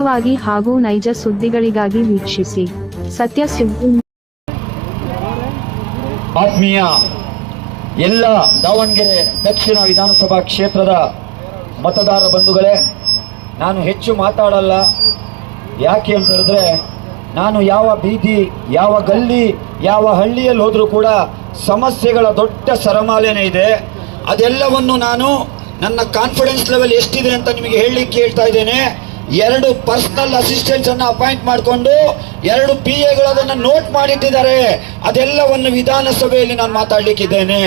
ನಿಖರವಾಗಿ ಹಾಗೂ ನೈಜ ಸುದ್ದಿಗಳಿಗಾಗಿ ವೀಕ್ಷಿಸಿ ಸತ್ಯ ಸುದ್ದಿ. ಆತ್ಮೀಯ ಎಲ್ಲ ದಾವಣಗೆರೆ ದಕ್ಷಿಣ ವಿಧಾನಸಭಾ ಕ್ಷೇತ್ರದ ಮತದಾರ ಬಂಧುಗಳೇ, ನಾನು ಹೆಚ್ಚು ಮಾತಾಡಲ್ಲ. ಯಾಕೆ ಅಂತ ಹೇಳಿದ್ರೆ, ನಾನು ಯಾವ ಬೀದಿ, ಯಾವ ಗಲ್ಲಿ, ಯಾವ ಹಳ್ಳಿಯಲ್ಲಿ ಹೋದರೂ ಕೂಡ ಸಮಸ್ಯೆಗಳ ದೊಡ್ಡ ಸರಮಾಲೆನೇ ಇದೆ. ಅದೆಲ್ಲವನ್ನು ನಾನು ನನ್ನ ಕಾನ್ಫಿಡೆನ್ಸ್ ಲೆವೆಲ್ ಎಷ್ಟಿದೆ ಅಂತ ನಿಮಗೆ ಹೇಳಲಿಕ್ಕೆ ಹೇಳ್ತಾ ಇದ್ದೇನೆ. 2 ಪರ್ಸನಲ್ ಅಸಿಸ್ಟೆಂಟ್ಸ್ ಅನ್ನು ಅಪಾಯಿಂಟ್ ಮಾಡಿಕೊಂಡು 2 PA ಅದನ್ನು ನೋಟ್ ಮಾಡಿಟ್ಟಿದ್ದಾರೆ. ಅದೆಲ್ಲವನ್ನು ವಿಧಾನಸಭೆಯಲ್ಲಿ ನಾನು ಮಾತಾಡಲಿಕ್ಕಿದ್ದೇನೆ.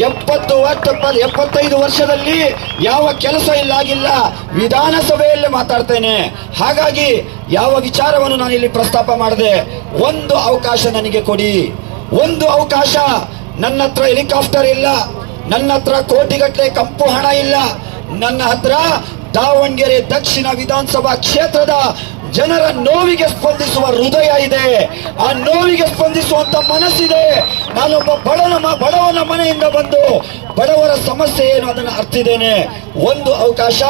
75 ವರ್ಷದಲ್ಲಿ ಯಾವ ಕೆಲಸ ಆಗಿಲ್ಲ, ವಿಧಾನಸಭೆಯಲ್ಲೇ ಮಾತಾಡ್ತೇನೆ. ಹಾಗಾಗಿ ಯಾವ ವಿಚಾರವನ್ನು ನಾನು ಇಲ್ಲಿ ಪ್ರಸ್ತಾಪ ಮಾಡಿದೆ, ಒಂದು ಅವಕಾಶ ನನಗೆ ಕೊಡಿ, ಒಂದು ಅವಕಾಶ. ನನ್ನ ಹತ್ರ ಹೆಲಿಕಾಪ್ಟರ್ ಇಲ್ಲ, ನನ್ನ ಹತ್ರ ಕೋಟಿಗಟ್ಟಲೆ ಕಂಪು ಹಣ ಇಲ್ಲ, ನನ್ನ ಹತ್ರ ದಾವಣಗೆರೆ ದಕ್ಷಿಣ ವಿಧಾನಸಭಾ ಕ್ಷೇತ್ರದ ಜನರ ನೋವಿಗೆ ಸ್ಪಂದಿಸುವ ಹೃದಯ ಇದೆ, ಆ ನೋವಿಗೆ ಸ್ಪಂದಿಸುವಂತ ಮನಸ್ಸಿದೆ. ನಾನೊಬ್ಬ ಬಡವನ ಮನೆಯಿಂದ ಬಂದು ಬಡವರ ಸಮಸ್ಯೆ ಏನು ಅದನ್ನು ಅರ್ಥಿದ್ದೇನೆ. ಒಂದು ಅವಕಾಶ,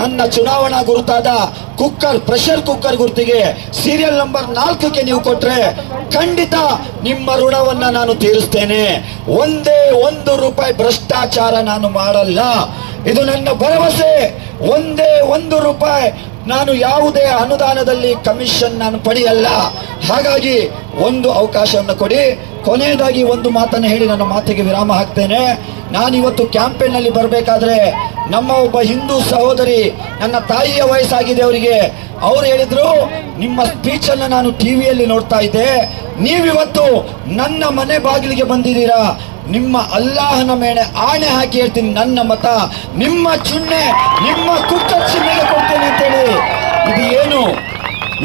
ನನ್ನ ಚುನಾವಣಾ ಗುರುತಾದ ಪ್ರೆಷರ್ ಕುಕ್ಕರ್ ಗುರುತಿಗೆ ಸೀರಿಯಲ್ ನಂಬರ್ 4ಕ್ಕೆ ನೀವು ಕೊಟ್ರೆ ಖಂಡಿತ ನಿಮ್ಮ ಋಣವನ್ನ ನಾನು ತೀರಿಸ್ತೇನೆ. ಒಂದೇ ₹1 ಭ್ರಷ್ಟಾಚಾರ ನಾನು ಮಾಡಲ್ಲ, ಇದು ನನ್ನ ಭರವಸೆ. ಒಂದೇ ₹1 ನಾನು ಯಾವುದೇ ಅನುದಾನದಲ್ಲಿ ಕಮಿಷನ್ ನಾನು ಪಡೆಯಲ್ಲ. ಹಾಗಾಗಿ ಒಂದು ಅವಕಾಶವನ್ನು ಕೊಡಿ. ಕೊನೆಯದಾಗಿ ಒಂದು ಮಾತನ್ನು ಹೇಳಿ ನನ್ನ ಮಾತಿಗೆ ವಿರಾಮ ಹಾಕ್ತೇನೆ. ನಾನಿವತ್ತು ಕ್ಯಾಂಪೇನ್ನಲ್ಲಿ ಬರಬೇಕಾದ್ರೆ ನಮ್ಮ ಒಬ್ಬ ಹಿಂದೂ ಸಹೋದರಿ, ನನ್ನ ತಾಯಿಯ ವಯಸ್ಸಾಗಿದೆ ಅವರಿಗೆ, ಅವ್ರು ಹೇಳಿದ್ರು, ನಿಮ್ಮ ಸ್ಪೀಚನ್ನು ನಾನು ಟಿವಿಯಲ್ಲಿ ನೋಡ್ತಾ ಇದ್ದೆ, ನೀವಿವತ್ತು ನನ್ನ ಮನೆ ಬಾಗಿಲಿಗೆ ಬಂದಿದ್ದೀರಾ, ನಿಮ್ಮ ಅಲ್ಲಾಹನ ಮೇಲೆ ಆಣೆ ಹಾಕಿ ಹೇಳ್ತೀನಿ, ನನ್ನ ಮತ ನಿಮ್ಮ ಕುಕ್ಕರ್ ಚಿಹ್ನೆಗೆ ಕೊಡ್ತೇನೆ ಅಂತೇಳಿ. ಇದು ಏನು?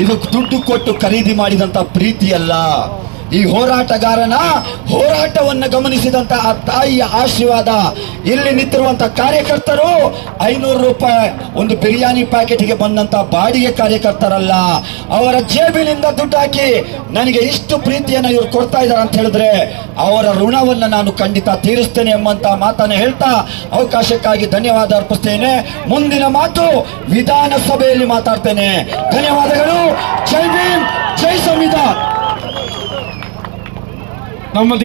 ಇದು ದುಡ್ಡು ಕೊಟ್ಟು ಖರೀದಿ ಮಾಡಿದಂತ ಪ್ರೀತಿ ಅಲ್ಲ. ಈ ಹೋರಾಟಗಾರನ ಹೋರಾಟವನ್ನು ಗಮನಿಸಿದಂತ ಆ ತಾಯಿಯ ಆಶೀರ್ವಾದ. ಇಲ್ಲಿ ನಿಂತಿರುವಂತ ಕಾರ್ಯಕರ್ತರು ₹500 ಒಂದು ಬಿರಿಯಾನಿ ಪ್ಯಾಕೆಟ್ಗೆ ಬಂದಂತ ಬಾಡಿಗೆ ಕಾರ್ಯಕರ್ತರಲ್ಲ. ಅವರ ಜೇಬಿನಿಂದ ದುಡ್ಡು ಹಾಕಿ ನನಗೆ ಇಷ್ಟು ಪ್ರೀತಿಯನ್ನು ಇವರು ಕೊಡ್ತಾ ಇದ್ದಾರೆ ಅಂತ ಹೇಳಿದ್ರೆ ಅವರ ಋಣವನ್ನು ನಾನು ಖಂಡಿತ ತೀರಿಸ್ತೇನೆ ಎಂಬಂತ ಮಾತನ್ನು ಹೇಳ್ತಾ ಅವಕಾಶಕ್ಕಾಗಿ ಧನ್ಯವಾದ ಅರ್ಪಿಸ್ತೇನೆ. ಮುಂದಿನ ಮಾತು ವಿಧಾನಸಭೆಯಲ್ಲಿ ಮಾತಾಡ್ತೇನೆ. ಧನ್ಯವಾದಗಳು. ಜೈ ಭೀಮ್, ಜೈ ಸಂವಿಧಾನ.